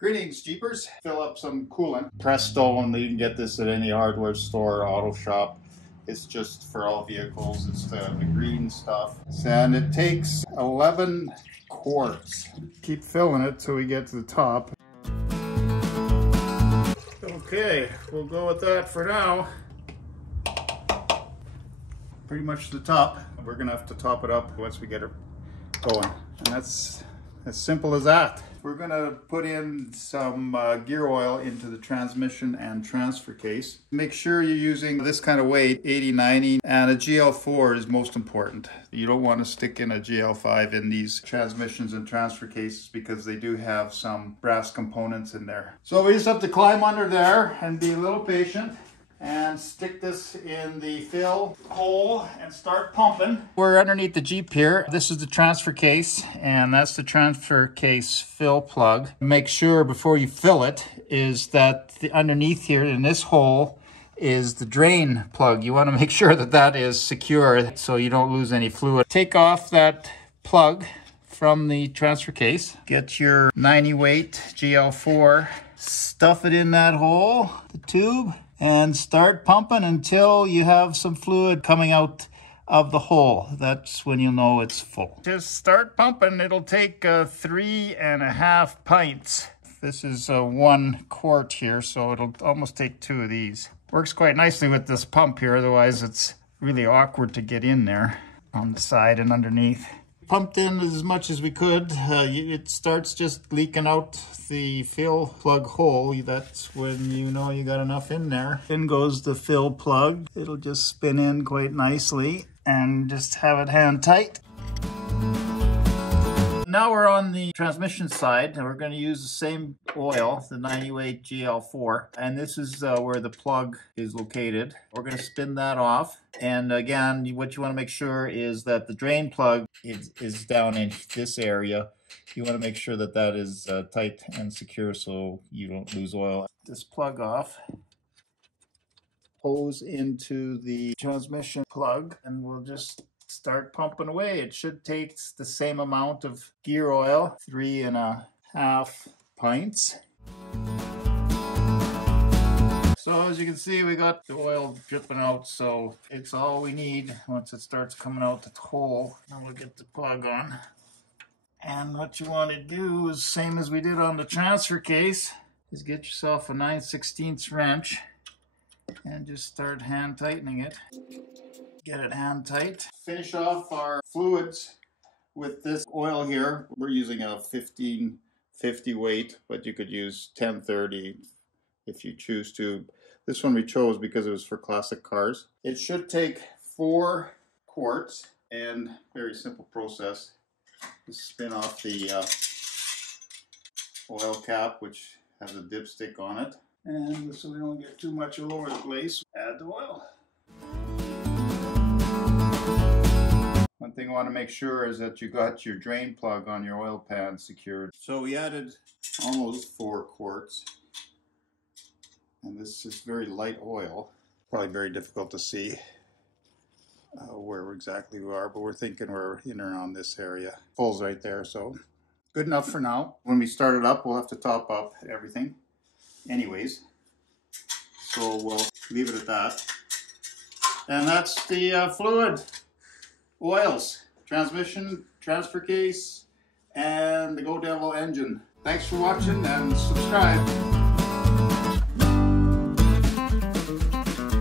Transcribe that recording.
Greetings, Jeepers. Fill up some coolant. Prestone, you can get this at any hardware store, auto shop. It's just for all vehicles. It's the green stuff. And it takes 11 quarts. Keep filling it till we get to the top. Okay, we'll go with that for now. Pretty much the top. We're gonna have to top it up once we get it going. And that's as simple as that. We're gonna put in some gear oil into the transmission and transfer case. Make sure you're using this kind of weight, 80-90, and a GL4 is most important. You don't want to stick in a GL5 in these transmissions and transfer cases because they do have some brass components in there. So we just have to climb under there and be a little patient and stick this in the fill hole and start pumping. We're underneath the Jeep here. This is the transfer case, and that's the transfer case fill plug. Make sure before you fill it is that underneath here in this hole is the drain plug. You want to make sure that that is secure so you don't lose any fluid. Take off that plug from the transfer case. Get your 90 weight GL4, stuff it in that hole, the tube, and start pumping until you have some fluid coming out of the hole. That's when you'll know it's full. Just start pumping. It'll take 3.5 pints. This is 1 quart here, so it'll almost take 2 of these. Works quite nicely with this pump here, otherwise it's really awkward to get in there on the side and underneath. Pumped in as much as we could. It starts just leaking out the fill plug hole. That's when you know you got enough in there. In goes the fill plug. It'll just spin in quite nicely and just have it hand tight. Now we're on the transmission side, and we're going to use the same oil, the 90 weight GL4, and this is where the plug is located. We're going to spin that off, and again, what you want to make sure is that the drain plug is down in this area. You want to make sure that that is tight and secure so you don't lose oil. This plug off, hose into the transmission plug, and we'll just start pumping away. It should take the same amount of gear oil, 3.5 pints. So as you can see, we got the oil dripping out, so it's all we need. Once it starts coming out the hole, then we'll get the plug on. And what you want to do is, same as we did on the transfer case, is get yourself a 9/16 wrench and just start hand tightening it. Get it hand tight. Finish off our fluids with this oil here. We're using a 1550 weight, but you could use 1030 if you choose to. This one we chose because it was for classic cars. It should take 4 quarts, and very simple process. Just spin off the oil cap, which has a dipstick on it. And so we don't get too much all over the place, add the oil. One thing I want to make sure is that you got your drain plug on your oil pan secured. So we added almost 4 quarts. And this is very light oil. Probably very difficult to see where exactly we are, but we're thinking we're in and around this area. Full's right there, so good enough for now. When we start it up, we'll have to top up everything anyways. So we'll leave it at that. And that's the fluid. Oils, transmission, transfer case, and the Go Devil engine. Thanks for watching and subscribe.